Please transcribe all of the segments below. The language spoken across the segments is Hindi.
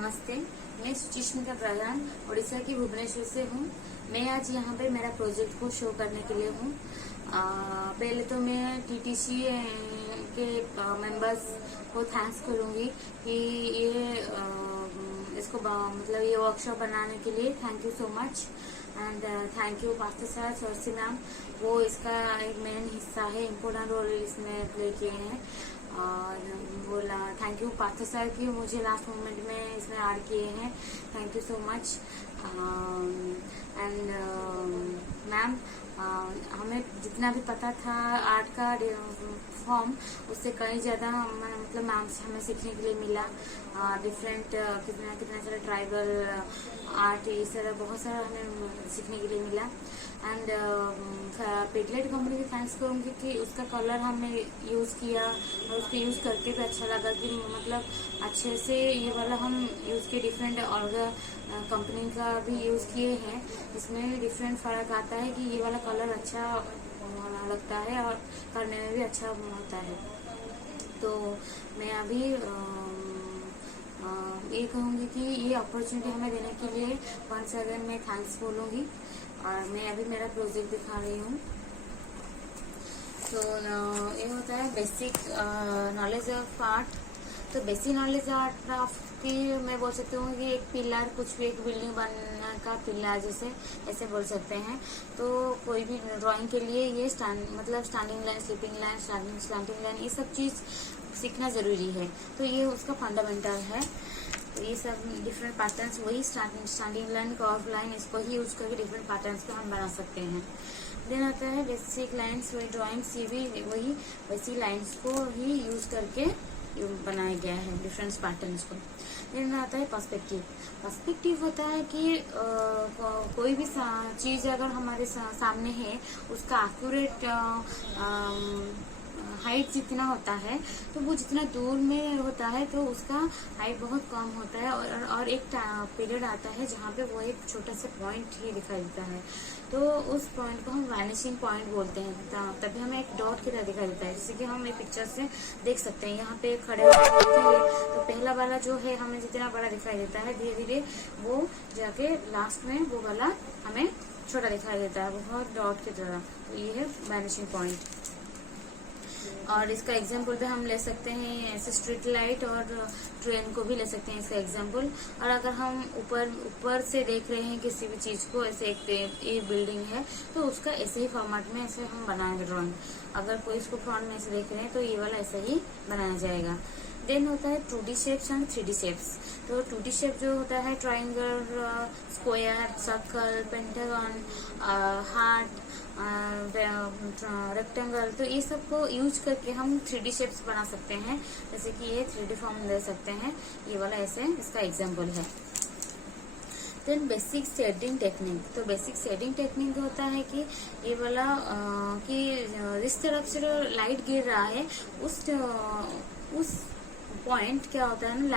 नमस्ते, मैं सुचिस्मिता प्रधान उड़ीसा की भुवनेश्वर से हूँ। मैं आज यहाँ पे मेरा प्रोजेक्ट को शो करने के लिए हूँ। पहले तो मैं टीटीसी के मेंबर्स को थैंक्स करूँगी कि ये इसको मतलब ये वर्कशॉप बनाने के लिए thank you so much and thank you pastor sir सरसी मैम। वो इसका एक मेन हिस्सा है, इम्पोर्टेंट रोल इसमें प्ले किए हैं। और बोला थैंक यू पास्टर सर की मुझे लास्ट मोमेंट में इसमें ऐड किए हैं, thank you so much. And ma'am, हमें जितना भी पता था आर्ट का फॉर्म, उससे कहीं ज़्यादा मतलब मैम से हमें सीखने के लिए मिला। डिफरेंट कितना सारा ट्राइबल आर्ट, ये सारा बहुत सारा हमें सीखने के लिए मिला। एंड पिगलेट कंपनी की थैंक्स करूँगी कि उसका कलर हमने यूज़ किया और उसको यूज़ करके भी अच्छा लगा कि मतलब अच्छे से ये वाला हम यूज़ किए। डिफरेंट और कंपनी का भी यूज़ किए हैं, इसमें भी डिफरेंट फ़र्क आता है कि ये वाला कलर अच्छा लगता है और करने में भी अच्छा होता है। तो मैं अभी ये कहूँगी कि ये अपॉर्चुनिटी हमें देने के लिए वंस अगेन मैं थैंक्स बोलूँगी। और मैं अभी मेरा प्रोजेक्ट दिखा रही हूँ। तो ये होता है बेसिक नॉलेज ऑफ आर्ट। तो बेसिक नॉलेज ऑफ की मैं बोल सकती हूँ कि एक पिलर, कुछ भी एक बिल्डिंग बनने का पिलर जैसे ऐसे बोल सकते हैं। तो कोई भी ड्राइंग के लिए ये मतलब standing line, sleeping line, slanting line, ये सब चीज़ सीखना ज़रूरी है। तो ये उसका फंडामेंटल है। तो ये सब डिफरेंट पैटर्न्स, वही स्टैंडिंग लाइन, कर्व लाइन, इसको ही यूज करके डिफरेंट पैटर्न्स को हम बना सकते हैं। देन आता है बेसिक लाइन्स, वही ड्राइंग्स, ये भी वही बेसिक लाइन्स को ही यूज करके बनाया गया है डिफरेंट पैटर्न्स को। देन आता है पर्सपेक्टिव। पर्सपेक्टिव होता है कि कोई भी चीज़ अगर हमारे सामने है, उसका एक्यूरेट हाइट जितना होता है तो वो जितना दूर में होता है तो उसका हाइट बहुत कम होता है। और एक पीरियड आता है जहाँ पे वो एक छोटा सा पॉइंट ही दिखाई देता है। तो उस पॉइंट को हम वैनिशिंग पॉइंट बोलते हैं। तभी हमें एक डॉट की तरह दिखाई देता है, जैसे कि हम एक पिक्चर से देख सकते हैं। यहाँ पे खड़े होकर देखेंगे तो पहला वाला जो है हमें जितना बड़ा दिखाई देता है, धीरे धीरे वो जाके लास्ट में वो वाला हमें छोटा दिखाई देता है, बहुत डॉट की तरह। तो ये है वैनिशिंग पॉइंट। और इसका एग्जाम्पल भी हम ले सकते हैं, ऐसे स्ट्रीट लाइट और ट्रेन को भी ले सकते हैं इसका एग्जाम्पल। और अगर हम ऊपर से देख रहे हैं किसी भी चीज़ को, ऐसे एक बिल्डिंग है तो उसका ऐसे ही फॉर्मेट में ऐसे हम बनाएंगे ड्राइंग। अगर कोई इसको फ्रंट में से देख रहे हैं तो ये वाला ऐसा ही बनाया जाएगा। देन होता है 2D shapes and 3D shapes. तो 2D शेप जो होता है triangle, square, circle, pentagon, heart, rectangle, तो ये सब को यूज करके हम 3D शेप्स बना सकते हैं। जैसे कि ये 3D फॉर्म दे सकते हैं, ये वाला ऐसे इसका एग्जाम्पल है। Then basic shading technique. तो बेसिक शेडिंग टेक्निक होता है कि ये वाला कि जिस तरफ से लाइट गिर रहा है उस पॉइंट क्या होता है ना,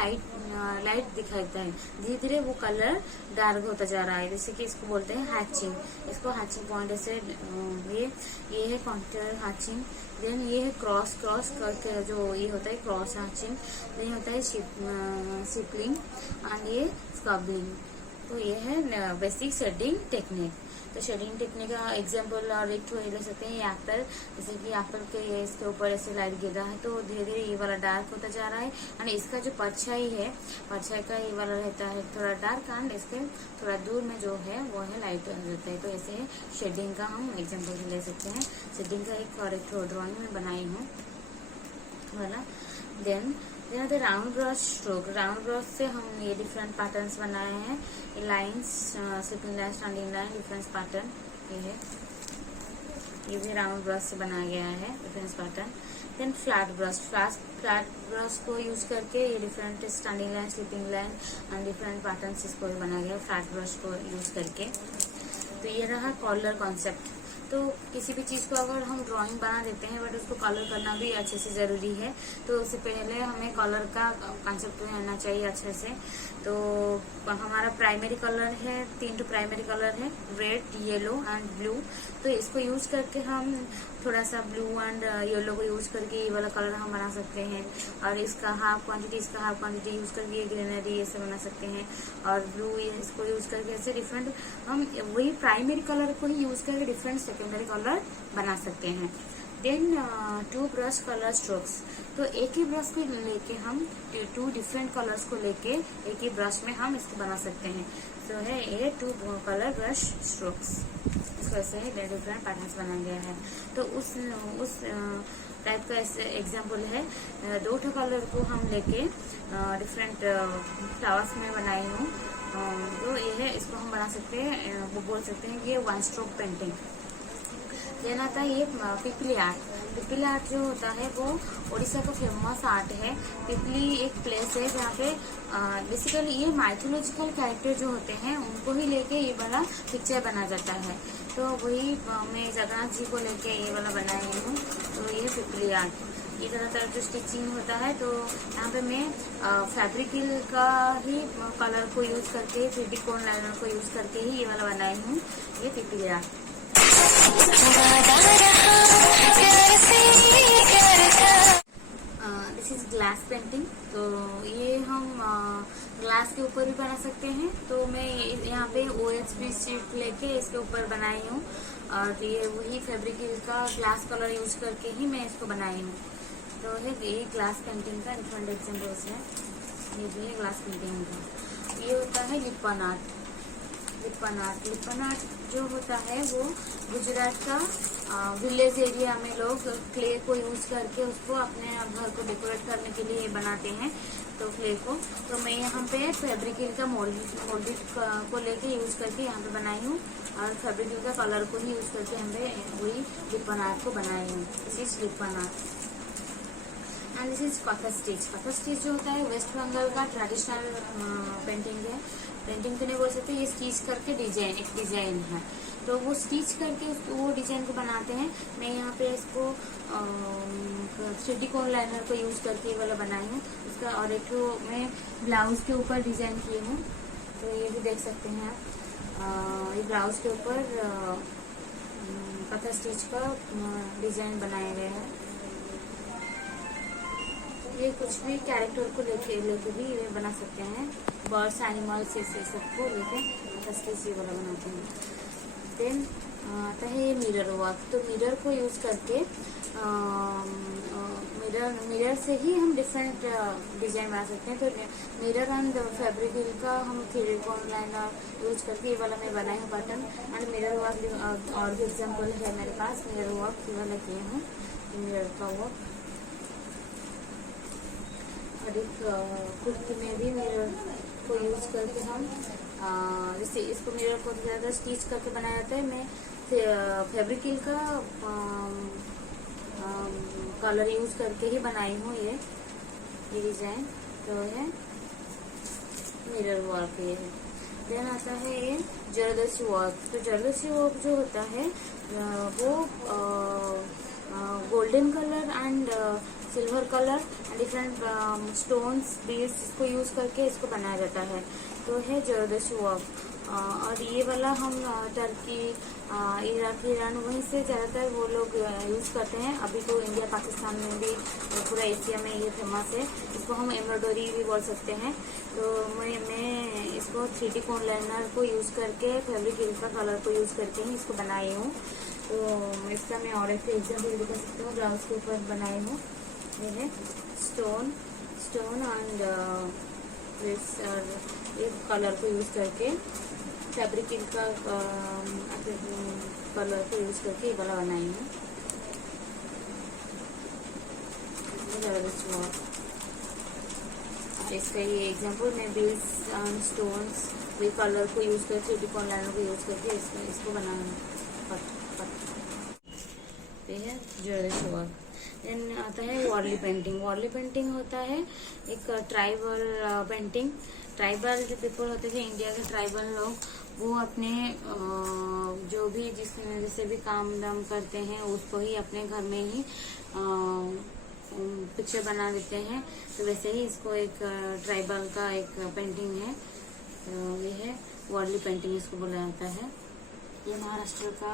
लाइट दिखाता है, धीरे धीरे वो कलर डार्क होता जा रहा है। जैसे कि इसको बोलते हैं हैचिंग। इसको हैचिंग पॉइंट ऐसे ये है कॉन्टर हैचिंग। देन ये है क्रॉस करके जो ये होता है क्रॉस हैचिंग। देन होता है शिपलिंग एंड ये स्कबलिंग। तो ये है बेसिक शेडिंग टेक्निक। तो शेडिंग टेक्निक का एग्जाम्पल और एक तो ले सकते हैं एप्पल। जैसे कि एप्पल के इसके ऊपर ऐसे लाइट गिर रहा है तो धीरे धीरे ये वाला डार्क होता जा रहा है। एंड इसका जो परछाई है, परछाई का ये वाला रहता है थोड़ा डार्क, एंड इसके थोड़ा दूर में जो है वो है लाइट रहता है। तो ऐसे शेडिंग का हम एग्जाम्पल ले सकते हैं। शेडिंग का एक और एक ड्रॉइंग में बनाई हूँ वाला। Then round brush stroke. Round brush से हम ये डिफरेंट पैटर्न्स बनाए हैं। ये lines, sleeping line, standing line, different pattern ये है। ये भी राउंड ब्रश से बनाया गया है different pattern. Then flat brush को यूज करके ये different standing line, sleeping line and different patterns इसको भी बनाया गया फ्लैट ब्रश को यूज करके। तो ये रहा कलर कॉन्सेप्ट। तो किसी भी चीज़ को अगर हम ड्राइंग बना देते हैं बट उसको कलर करना भी अच्छे से ज़रूरी है। तो उससे पहले हमें कलर का कंसेप्ट रहना चाहिए अच्छे से। तो हमारा प्राइमरी कलर है, 3 प्राइमरी कलर है, रेड, येलो एंड ब्लू। तो इसको यूज करके हम थोड़ा सा ब्लू एंड येलो को यूज करके ये वाला कलर हम बना सकते हैं, और इसका हाफ क्वांटिटी इसका हाफ क्वांटिटी यूज करके ये ग्रीनरी ऐसे बना सकते हैं, और ब्लू इसको यूज करके ऐसे डिफरेंट हम वही प्राइमरी कलर को ही यूज करके डिफरेंट सेकेंडरी कलर बना सकते हैं। देन 2 ब्रश कलर स्ट्रोक्स, तो एक ही ब्रश को लेके हम 2 डिफरेंट कलर्स को लेके एक ही ब्रश में हम इसको बना सकते हैं। तो है ये 2 कलर ब्रश स्ट्रोक्स, इसको ऐसे ही डिफरेंट पैटर्न्स बनाया गया है। तो उस टाइप का ऐसे एग्जाम्पल है, 2 कलर को हम लेके डिफरेंट फ्लावर्स में बनाई हूँ। तो ये है, इसको हम बना सकते हैं, वो बोल सकते हैं कि ये 1 स्ट्रोक पेंटिंग। देन आता है ये पिपली आर्ट। पिपली आर्ट जो होता है वो उड़ीसा का फेमस आर्ट है। पिपली एक प्लेस है जहाँ पे बेसिकली ये माइथोलॉजिकल कैरेक्टर जो होते हैं उनको ही लेके ये वाला पिक्चर बना जाता है। तो वही मैं जगन्नाथ जी को लेके ये वाला बनाई हूँ। तो ये पिपली आर्ट, ये ज़्यादातर जो स्टिचिंग होता है, तो यहाँ पे मैं फैब्रिकिल का ही कलर को यूज करके 3D कोन लाइनर को यूज करके ही ये वाला बनाई हूँ, ये Pipli art. This is glass painting. तो ये हम ग्लास के ऊपर भी बना सकते हैं। तो मैं यहाँ पे OHP शीट लेके इसके ऊपर बनाई हूँ, और ये वही फैब्रिक का ग्लास कलर यूज करके ही मैं इसको बनाई हूँ। तो ये ग्लास पेंटिंग का डिफरेंट एग्जाम्पल्स है। ये भी है ग्लास पेंटिंग का। ये होता है लिपन आर्ट। लिपन आर्ट जो होता है वो गुजरात का विलेज एरिया में लोग क्ले को यूज करके उसको अपने घर को डेकोरेट करने के लिए बनाते हैं। तो क्ले को तो मैं यहाँ पे फैब्रिकिल का मोल्डेड को लेके यूज करके यहाँ पे बनाई हूँ, और फैब्रिकिल का कलर को ही यूज करके यहाँ पे वही लिपन आर्ट को बनाई हूँ। This is लिपन art and this is कथा स्टिच। कथा स्टिच जो होता है वेस्ट बंगाल का ट्रेडिशनल पेंटिंग है। पेंटिंग तो नहीं बोल सकते, ये स्टिच करके डिजाइन, एक डिजाइन है। तो वो स्टिच करके वो डिजाइन को बनाते हैं। मैं यहाँ पे इसको 3D कोन लाइनर को यूज करके ये वाला बनाई हूँ इसका, और एक तो मैं ब्लाउज के ऊपर डिजाइन किए हूँ। तो ये भी देख सकते हैं आप, ये ब्लाउज के ऊपर कथा स्टिच का डिजाइन बनाया गया है। ये कुछ भी कैरेक्टर को लेके भी ये बना सकते हैं, बर्ड्स एनिमल्स इसे सबको लेके स्टिच ये वाला बनाते हैं। देन आता है ये मिरर वर्क। तो मिरर को यूज करके मिरर से ही हम डिफरेंट डिजाइन बना सकते हैं। तो मिरर एंड फैब्रिक का हम 3D कोन लाइनर यूज करके ये वाला मैं बनाई हूँ पैटर्न। एंड मिरर वर्क और भी एग्जाम्पल है मेरे पास, मिरर वर्क ये वाला किए हूँ, मिरर का वर्क। और एक कुर्ती में भी मिरर को यूज करके हम जैसे इसको मिरर को ज़्यादा स्टिच करके बनाया जाता है। मैं फैब्रिकिल का कलर यूज करके ही बनाई हूँ ये डिजाइन। तो है मिरर वर्क ये है। देन आता है ये जरदोसी वर्क। तो जरदोसी वर्क जो होता है वो golden colour and silver colour and different stones beads इसको यूज करके इसको बनाया जाता है। तो है जरदोसी वर्क। और ये वाला हम टर्की, इराक, ईरान वहीं से ज़्यादातर वो लोग यूज़ करते हैं। अभी तो इंडिया पाकिस्तान में भी पूरा एशिया में ये फेमस है। इसको हम एम्ब्रॉयडरी भी बोल सकते हैं। तो मैं इसको 3D कोन लाइनर को यूज़ करके फैब्रिक का कलर को यूज़ करके ही इसको बनाई हूँ। तो इसका मैं और एक एग्जाम्पल दिखा सकती हूँ। ब्लाउज के ऊपर बनाई हूँ, ये है स्टोन एंड ये कलर को यूज़ करके फैब्रिक का कलर को यूज करके ये वाला बनाई हूँ। इसका ये एग्जाम्पल मैं beads and stones way colour को यूज करके 3D कोन लाइनर को यूज करके इसको बनाया हूँ। है ज्वेलरी वर्क। देन आता है वॉर्ली पेंटिंग। वॉर्ली पेंटिंग होता है एक ट्राइबल पेंटिंग। ट्राइबल जो पीपल होते थे इंडिया के ट्राइबल लोग, वो अपने जो भी जिससे भी काम दाम करते हैं उसको ही अपने घर में ही पिक्चर बना देते हैं। तो वैसे ही इसको एक ट्राइबल का एक पेंटिंग है। तो ये है वॉर्ली पेंटिंग इसको बोला जाता है। ये महाराष्ट्र का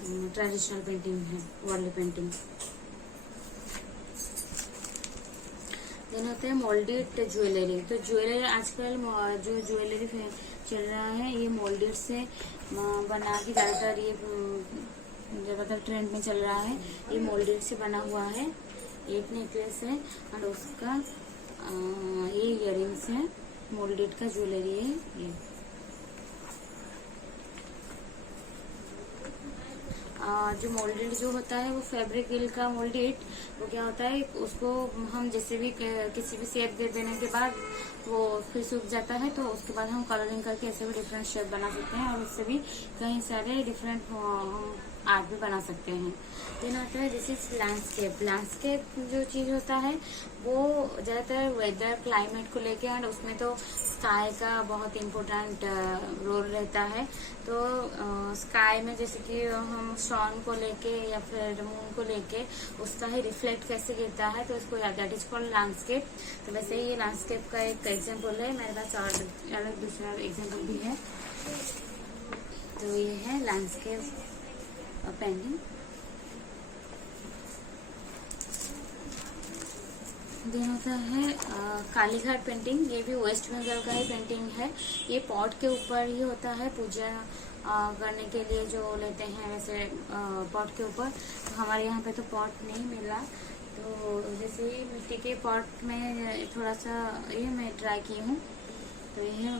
ट्रेडिशनल पेंटिंग है, वर्ली पेंटिंग। देन होता है मोल्डेड ज्वेलरी। तो ज्वेलरी आजकल जो ज्वेलरी चल रहा है ये मोल्डेड से बना के ज़्यादातर ट्रेंड में चल रहा है। ये मोल्डेड से बना हुआ है, एक नेकलेस है और उसका ये इयररिंग्स है, मोल्डेड का ज्वेलरी है ये। जो मोल्डेड जो होता है वो फैब्रिक का मोल्डेड, वो क्या होता है, उसको हम जैसे भी किसी भी शेप दे देने के बाद वो फिर सूख जाता है, तो उसके बाद हम कलरिंग करके ऐसे भी डिफरेंट शेप बना सकते हैं और उससे भी कई सारे डिफरेंट आर्ट भी बना सकते हैं। देन आता है दिस इज लैंडस्केप। लैंडस्केप जो चीज होता है वो ज्यादातर वेदर क्लाइमेट को लेके, और उसमें तो स्काई का बहुत इम्पोर्टेंट रोल रहता है। तो स्काई में जैसे कि हम सन को लेके या फिर मून को लेके उसका ही रिफ्लेक्ट कैसे गिरता है, तो उसको दैट इज कॉल्ड लैंडस्केप। तो वैसे ही ये लैंडस्केप का एक एग्जाम्पल है, मेरे पास और अलग दूसरा एग्जाम्पल भी है। तो ये है लैंडस्केप पेंटिंग। देन होता है कालीघाट पेंटिंग। ये भी वेस्ट बंगाल का ही पेंटिंग है। ये पॉट के ऊपर ही होता है, पूजा करने के लिए जो लेते हैं वैसे पॉट के ऊपर। तो हमारे यहाँ पे तो पॉट नहीं मिला, तो जैसे ही मिट्टी के पॉट में थोड़ा सा ये मैं ट्राई की हूँ। तो ये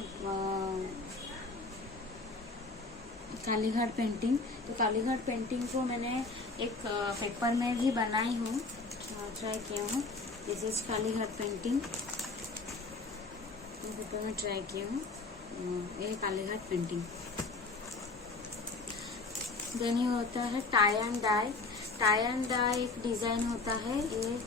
कालीघाट पेंटिंग। तो कालीघाट पेंटिंग को मैंने एक पेपर में भी बनाई हूँ, ट्राई किया हूँ। This is Kalighat painting, paper में ट्राई किया हूँ। ये कालीघाट पेंटिंग। देन ये होता है tie and dye. Tie and dye एक डिजाइन होता है, ये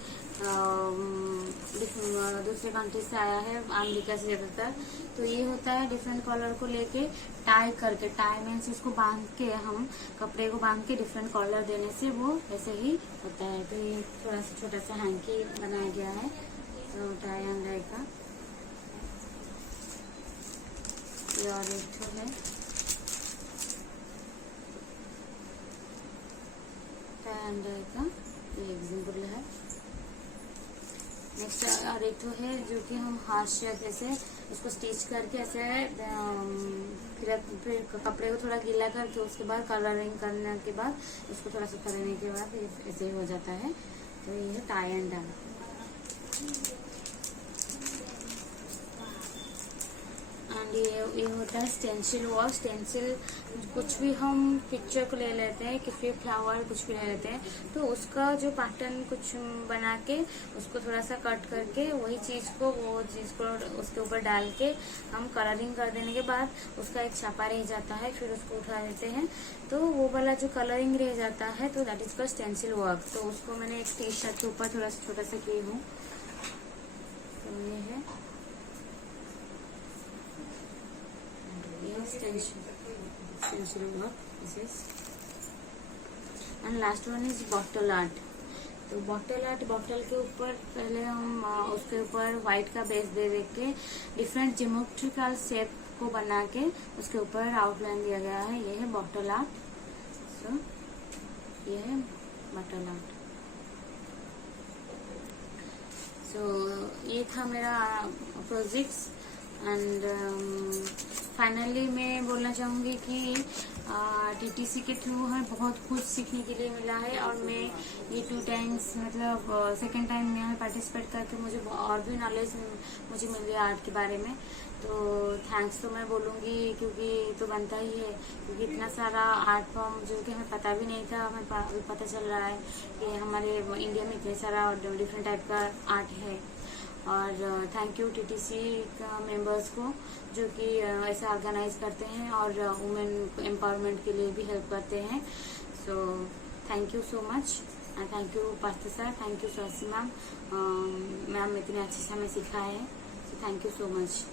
दूसरे कंट्री से आया है, अमेरिका से ज्यादातर। तो ये होता है डिफरेंट कलर को लेके टाई करके, टाई मीन्स इसको बांध के, हम कपड़े को बांध के डिफरेंट कलर देने से वो ऐसे ही होता है। तो ये थोड़ा सा छोटा सा हैंकी बनाया गया है, तो टाई एंड डाई का। ये और एक तो है टाई एंड डाई का, ये एग्जाम्पल है। नेक्स्ट और एक तो है जो कि हम हाथ शेप जैसे इसको स्टिच करके ऐसे फिर कपड़े को थोड़ा गीला करके उसके बाद कलरिंग करने के बाद उसको थोड़ा सा करने के बाद ऐसे ही हो जाता है। तो ये है टाई एंड डाई। एंड ये होता है स्टेंसिल वर्क। स्टेंसिल कुछ भी हम पिक्चर को ले लेते हैं, किसी फ्लावर कुछ भी ले लेते हैं, तो उसका जो पैटर्न कुछ बना के उसको थोड़ा सा कट करके वही चीज को उसके ऊपर डाल के हम कलरिंग कर देने के बाद उसका एक छापा रह जाता है, फिर उसको उठा देते हैं, तो वो वाला जो कलरिंग रह जाता है, तो that is called stencil work. तो उसको मैंने एक टी शर्ट के ऊपर थोड़ा सा छोटा सा की हूँ। तो ये है stencil work, this is, and last one is bottle art। तो बॉटल आर्ट, बॉटल के ऊपर पहले हम उसके ऊपर व्हाइट का बेस दे के डिफरेंट ज्योमेट्रिकल शेप को बना के उसके ऊपर आउटलाइन दिया गया है। ये है बॉटल आर्ट। सो ये है बॉटल आर्ट। सो ये था मेरा प्रोजेक्ट्स। एंड फाइनली मैं बोलना चाहूँगी कि टीटीसी के थ्रू हमें बहुत कुछ सीखने के लिए मिला है, और मैं ये 2 टाइम्स मतलब सेकेंड टाइम में यहाँ पार्टिसिपेट करके मुझे और भी नॉलेज मुझे मिल गया आर्ट के बारे में। तो थैंक्स तो मैं बोलूँगी, क्योंकि तो बनता ही है, क्योंकि इतना सारा आर्ट फॉर्म जो कि हमें पता भी नहीं था, हमें पता चल रहा है कि हमारे इंडिया में इतने सारा डिफरेंट टाइप का आर्ट है। और थैंक यू टीटीसी का मेंबर्स को जो कि ऐसा ऑर्गेनाइज करते हैं और वुमेन एम्पावरमेंट के लिए भी हेल्प करते हैं। So thank you so much, and thank you pastor sir, thank you स्वासी मैम, मैम इतने अच्छे से हमें सिखाए हैं। So thank you so much.